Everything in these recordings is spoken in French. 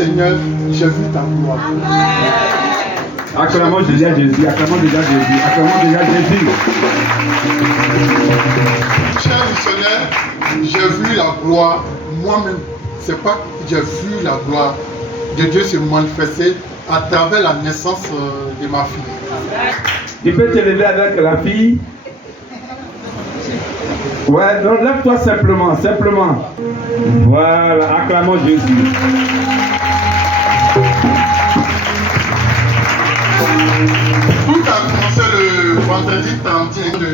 Seigneur, j'ai vu ta gloire. Acclamons déjà Jésus, acclamons déjà Jésus, acclamons déjà Jésus. Cher missionnaire, j'ai vu la gloire moi-même. C'est pas que j'ai vu la gloire de Dieu se manifester à travers la naissance de ma fille. Tu peux te lever avec la fille. Ouais, donc lève-toi simplement, simplement. Voilà, acclamons Jésus. Tout a commencé le vendredi 31 de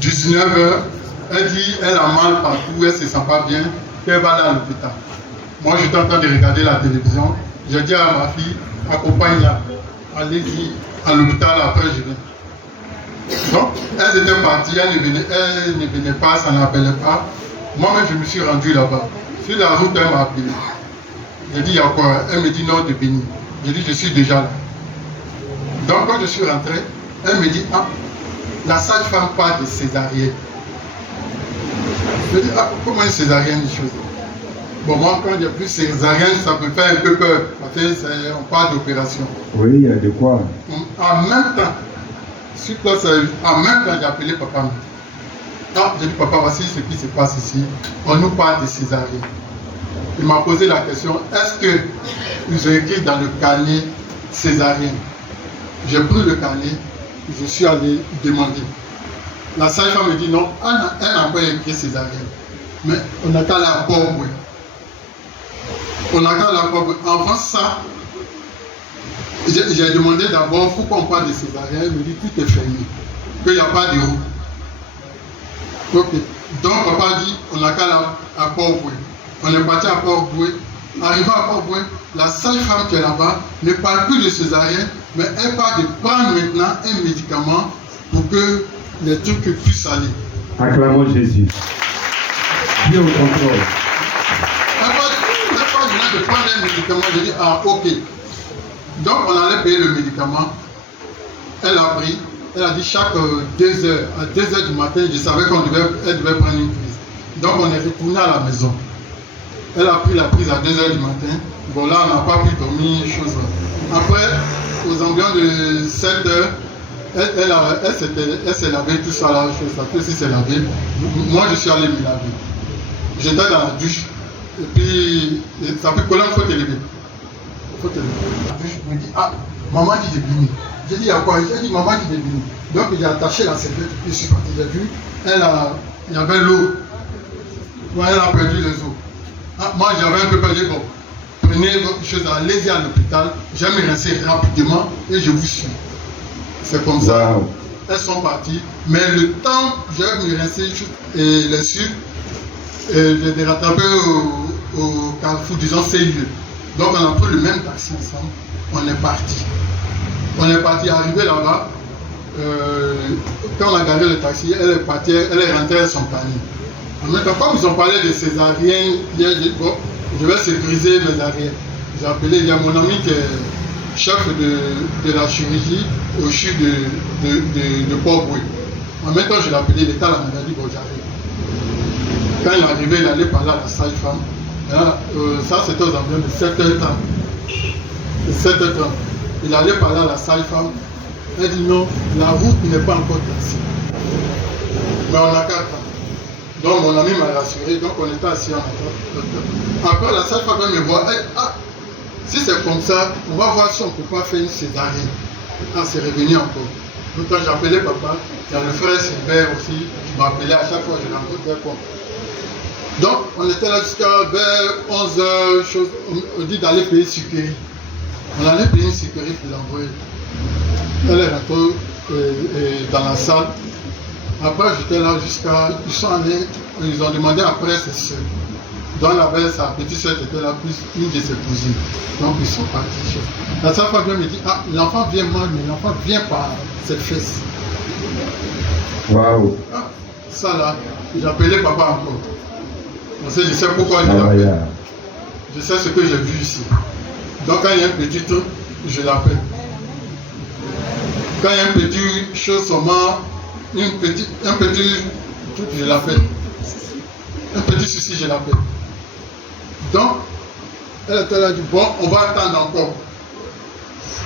19h. Elle dit elle a mal partout, elle ne se sent pas bien, qu'elle va aller à l'hôpital. Moi j'étais en train de regarder la télévision. J'ai dit à ma fille, accompagne-la. Allez-y à l'hôpital, après je viens. Donc, elles étaient parties, elles ne venaient pas, ça n'appelait pas. Moi-même, je me suis rendu là-bas. Sur la route, elle m'a appelé. J'ai dit, il y a quoi? Elle me dit, non, de Béni. J'ai dit, je suis déjà là. Donc, quand je suis rentré, elle me dit, ah, la sage-femme parle de césarienne. Je dis, ah, comment une césarienne, une chose? Bon, moi, quand il n'y a plus césarienne, ça me fait un peu peur. Parce qu'on parle d'opération. Oui, il y a de quoi. En même temps, sur place, en même temps, j'ai appelé papa. Ah, j'ai dit, papa, voici ce qui se passe ici. On nous parle de césarienne. Il m'a posé la question, est-ce qu'ils ont écrit dans le carnet césarienne? J'ai pris le carnet, je suis allé demander. La sage-femme me dit non, elle n'a pas écrit césarienne. Mais on n'a qu'à la Port-Boué. On n'a qu'à la Port-Boué. Avant ça, j'ai demandé d'abord pourquoi on parle de césarienne. Elle me dit tout est fermé, qu'il n'y a pas de route. Ok. Donc papa dit on n'a qu'à la Port-Boué. On est parti à Port-Boué. Arrivé à Port-Boué, la sage-femme qui est là-bas ne parle plus de césarienne, mais elle parle de prendre maintenant un médicament pour que les trucs puissent aller. Acclamons Jésus. Dieu au contrôle. Elle parle de prendre un médicament. J'ai dit ah ok. Donc on allait payer le médicament. Elle a pris. Elle a dit chaque 2 heures, à 2 heures du matin, je savais qu'elle devait prendre une prise. Donc on est retourné à la maison. Elle a pris la prise à 2 heures du matin. Bon là on n'a pas pu dormir, chose. Après, aux environs de 7 heures, elle s'est lavée, tout ça, la chose, ça peut aussi s'est lavée. Moi je suis allé me laver. J'étais dans la douche. Et puis, ça fait collant, il faut te lever. La douche me dit, ah, maman dit de venir. J'ai dit, il y a quoi? J'ai dit, maman dit de venir. Donc j'ai attaché la serviette, puis je suis parti. J'ai vu, il y avait l'eau. Ouais, elle a perdu les os. Ah, moi j'avais un peu perdu, bon, prenez votre chose, allez-y à l'hôpital, je vais me rincer rapidement et je vous suis. C'est comme ça. Wow. Elles sont parties, mais le temps, je vais me rincer et les suivre, et je les rattraper au carrefour, disons CIE. Donc on a pris le même taxi ensemble, on est parti. On est parti, arrivé là-bas, quand on a gardé le taxi, elle est partie, elle est rentrée à son panier. En même temps, comme ils ont parlé de césarienne, hier, j'ai dit, bon, je vais sécuriser mes arrières. J'ai appelé, il y a mon ami qui est chef de la chirurgie au CHU de Port-Boué. En même temps, je l'ai appelé, il était à la maison, il a dit, bon, j'arrive. Quand il est arrivé, il allait parler à la sage-femme. Ça, c'était aux environs de 7h30. De 7h30. Il allait parler à la sage-femme. Elle dit non, la route n'est pas encore tracée. Mais on a 4 ans. Donc mon ami m'a rassuré, donc on était assis en attente. Après la sage-femme me voit, ah, si c'est comme ça, on va voir si on ne peut pas faire une césarienne. Ah, c'est revenu encore. Donc quand j'appelais papa, il y a le frère Sylvain aussi, qui m'appelait à chaque fois, je l'entendais pas. Donc on était là jusqu'à vers 11h, on dit d'aller payer Sucuri. On allait payer une Sucuri pour l'envoyer. Elle est rentrée dans la salle. Après, j'étais là jusqu'à... Ils sont allés, ils ont demandé après ses soeurs. Donc, sa petite soeur était là, plus une de ses cousines. Donc, ils sont partis. La seule fois, elle me dit, ah, l'enfant vient mal, mais l'enfant vient par cette fesse. Waouh. Ah, ça là, j'appelais papa encore. Parce que je sais pourquoi je l'appelle. Je sais ce que j'ai vu ici. Donc, quand il y a un petit truc, je l'appelle. Quand il y a une petite chose seulement, un petit truc, je l'appelle. Un petit souci, je l'appelle. Donc, Elle était là, elle dit, bon, on va attendre encore.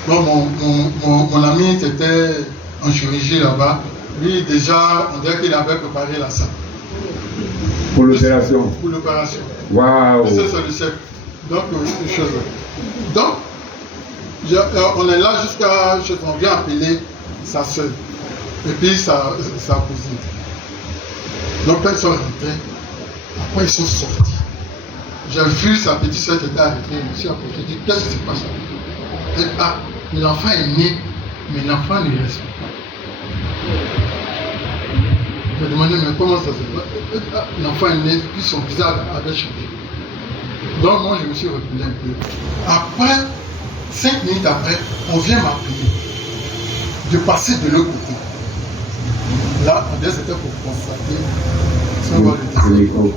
Donc mon ami qui était en chirurgie là-bas, lui déjà, on dirait qu'il avait préparé la salle. Pour l'opération. Pour l'opération. Waouh. C'est le chef. Donc, une chose. Donc, on est là jusqu'à, on vient appeler sa soeur. Et puis sa cousine. Donc, quand ils sont rentrés, après ils sont sortis. J'ai vu sa petite soeur qui était arrêtée, je me suis approché, j'ai dit, qu'est-ce qui se passe? Elle dit, ah, l'enfant est né, mais l'enfant ne respire pas. J'ai demandé, mais comment ça se passe? Elle dit, ah, l'enfant est né, puis son visage avait changé. Donc moi, je me suis reculé un peu. Après, 5 minutes après, on vient m'appeler de passer de l'autre côté. Là, on dirait que c'était pour constater le micro.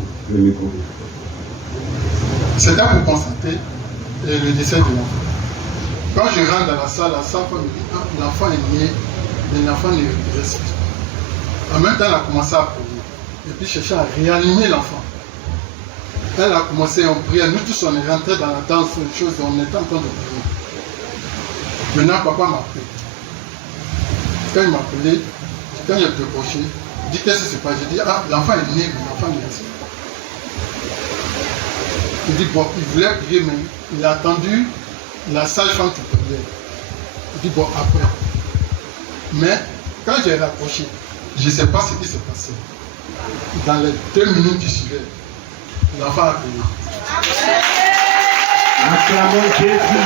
C'était pour constater le décès de l'enfant. Quand je rentre dans la salle me dit, ah, l'enfant est né, mais l'enfant ne respire pas. En même temps, elle a commencé à prier. Et puis chercher à réanimer l'enfant. Elle a commencé à prier. Nous tous, on est rentrés dans la danse, chose, on était en train de prier. Maintenant, papa m'a appelé. Quand il m'a appelé, quand il a décroché, il dit, qu'est-ce qui se passe? J'ai dit, ah, l'enfant est né, mais l'enfant ne respire pas. Il dit, bon, il voulait prier, mais il a attendu la sage-femme qui priait. Il dit, bon, après. Mais quand j'ai raccroché, je ne sais pas ce qui s'est passé. Dans les 2 minutes qui suivaient, l'enfant a prié. Acclamons Jésus.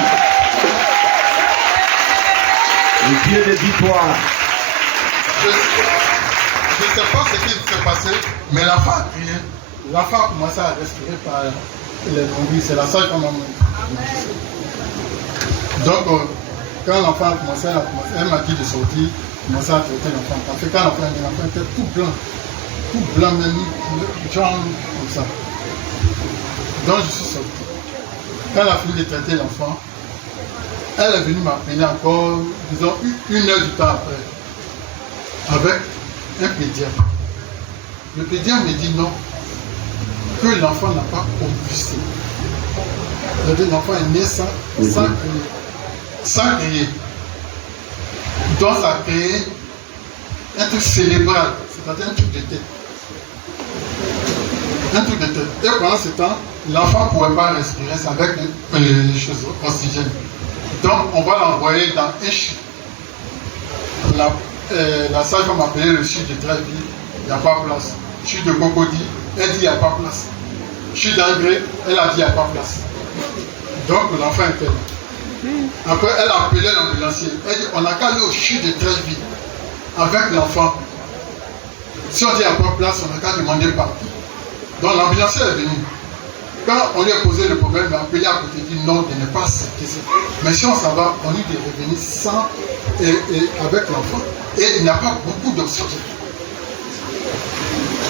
Le Dieu des victoires. Je ne sais pas ce qui s'est passé, mais l'enfant a prié. L'enfant a commencé à respirer par les nombrils. C'est la seule qu'on m'a montré. Donc, quand l'enfant a commencé, elle m'a dit de sortir, commencer à traiter l'enfant. Parce que quand l'enfant était tout blanc même, genre comme ça. Donc, je suis sorti. Quand elle a fini de traiter l'enfant, elle est venue m'appeler encore, disons, 1 heure du temps après, avec un pédiatre. Le pédiatre me dit non, que l'enfant n'a pas convulsé. L'enfant est né sans crier. Donc ça a créé un truc cérébral, c'est-à-dire un truc de tête. Un truc de tête. Et pendant ce temps, l'enfant ne pouvait pas respirer avec les choses oxygène. Donc on va l'envoyer dans un chute. La sage-femme m'a appelé le chute de Trévi, il n'y a pas de place. Chute de Cocody, elle dit il n'y a pas de place. Chute d'Angré, elle a dit il n'y a pas de place. Donc l'enfant était là. Après, elle a appelé l'ambulancier. Elle dit on n'a qu'à aller au chute de Trévi avec l'enfant. Si on dit il n'y a pas de place, on n'a qu'à demander partout. Donc l'ambulancier est venu. Quand on lui a posé le problème, il a appelé à côté, il dit non, de ne pas s'inquiéter. Mais si on s'en va, on lui dit de revenir sans et avec l'enfant. Et il n'y a pas beaucoup d'oxygène.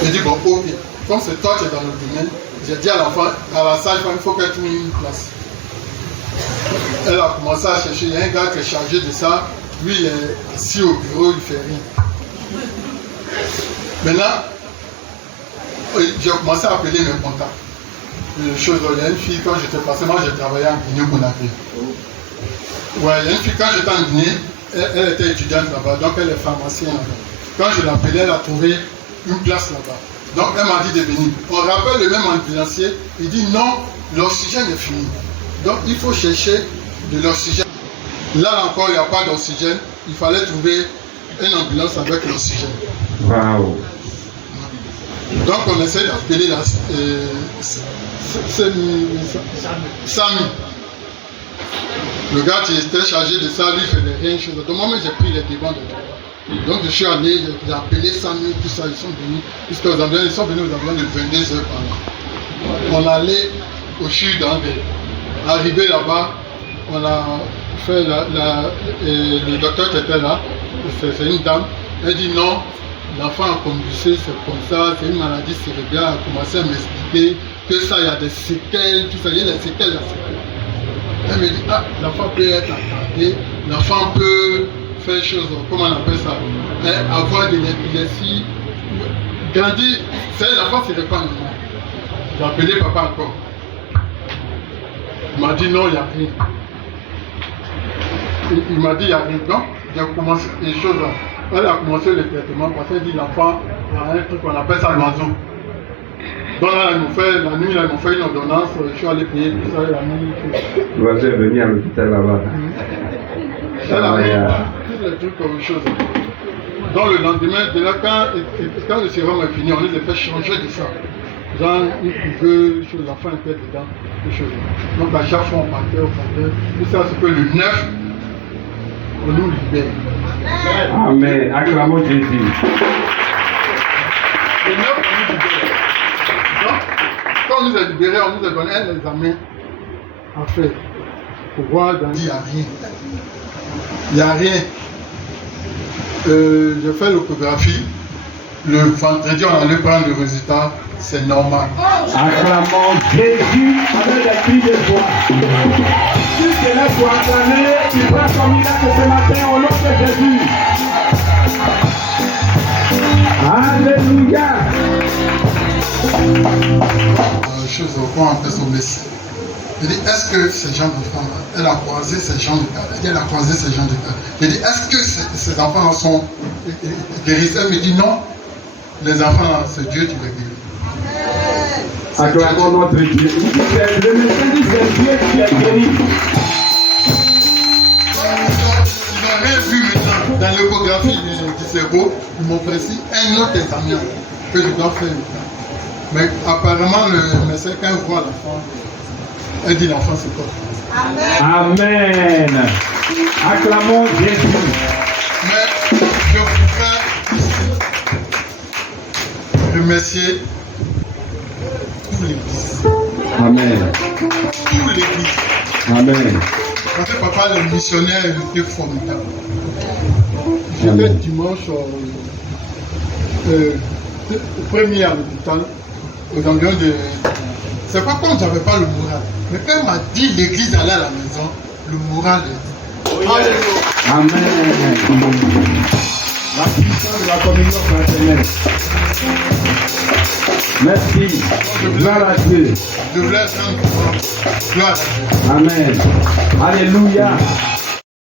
Il dit bon, ok, comme c'est toi qui es dans le domaine, j'ai dit à l'enfant, à la sage-femme, il faut qu'elle trouve une place. Elle a commencé à chercher, il y a un gars qui est chargé de ça, lui il est assis au bureau, il ne fait rien. Maintenant, j'ai commencé à appeler mes contacts. Il y a une fille, quand j'étais passé, moi j'ai travaillé en Guinée-Conakry. Ouais, il y a une fille, quand j'étais en Guinée, elle était étudiante là-bas, donc elle est pharmacienne là-bas. Quand je l'ai appelée, elle a trouvé une place là-bas. Donc elle m'a dit de venir. On rappelle le même ambulancier, il dit non, l'oxygène est fini. Donc il faut chercher de l'oxygène. Là encore, il n'y a pas d'oxygène, il fallait trouver une ambulance avec l'oxygène. Waouh. Donc on essaie d'appeler la Samy. Le gars qui était chargé de ça, lui il faisait rien chose. Donc moi j'ai pris les devants de tout. Donc je suis allé, j'ai appelé Samy, tout ça, ils sont venus. Puisqu'ils sont venus aux environs de 22 heures par là. On allait au CHU d'Angers. Arrivé là-bas, on a fait le docteur qui était là, c'est une dame, elle dit non. L'enfant a convulsé, c'est comme ça, c'est une maladie cérébrale. Elle a commencé à m'expliquer que ça, il y a des séquelles, tout ça, il y a des séquelles, la séquelle. Elle me dit, ah, l'enfant peut être attardé, l'enfant peut faire chose, comment on appelle ça, avoir de l'épilepsie, grandir, c'est l'enfant se répand. J'ai appelé papa encore. Il m'a dit non, il n'y a rien. Il m'a dit il n'y a rien. Donc, j'ai commencé les choses là. Elle a commencé le traitement parce qu'elle dit l'enfant a un truc qu'on appelle ça l'oiseau. Donc là, la nuit, ils m'ont fait une ordonnance, je suis allé payer tout ça, la nuit. L'oiseau est venu à l'hôpital là-bas. Elle a mis tous les trucs comme chose. Donc le lendemain, de là, quand le sérum est fini, on les a fait changer de ça. Genre une couveuse, l'enfant était dedans, des choses. Donc à chaque fois, on partait. Tout ça, c'est que le 9, on nous libère. Amen. Acclamons Jésus. Le 9, on nous libère. Donc, quand on nous a libérés, on nous a donné un examen à faire. Pour voir, il n'y a rien. Il n'y a rien. J'ai fait l'échographie. Le vendredi, on allait prendre le résultat. C'est normal. Acclamons Jésus avec des cris de joie. Si cela soit acclamé, tu prends ton miracle ce matin au nom de Jésus. Alléluia. Chose au point, on fait son médecin. Il dit, est-ce que ces gens d'enfants-là, elle a croisé ces gens de cas. Elle a croisé ces gens de cas. Il dit, est-ce que ces enfants-là sont guéris? Elle me dit, non. Les enfants-là, c'est Dieu qui les guérit. Acclamons notre Dieu. Le médecin dit, c'est Dieu qui est guéri. Ils n'ont rien vu maintenant. Dans l'échographie du cerveau, ils m'ont précis un autre examen que je dois faire. Mais apparemment, le médecin, quand il voit l'enfant, elle dit l'enfant c'est quoi? Amen. Acclamons Jésus. Mais je voudrais remercier toute l'église. Amen. Toute l'église. Amen. Parce que papa, le missionnaire, il était formidable. J'étais dimanche premier à l'hôpital, aux environs de. C'est pas comme j'avais pas le moral. Mais quand il m'a dit l'église allait à la maison, le moral est. Amen. La puissance de la communion fraternelle. Merci. Gloire à Dieu. Je voulais rendre gloire à Dieu. Amen. Alléluia.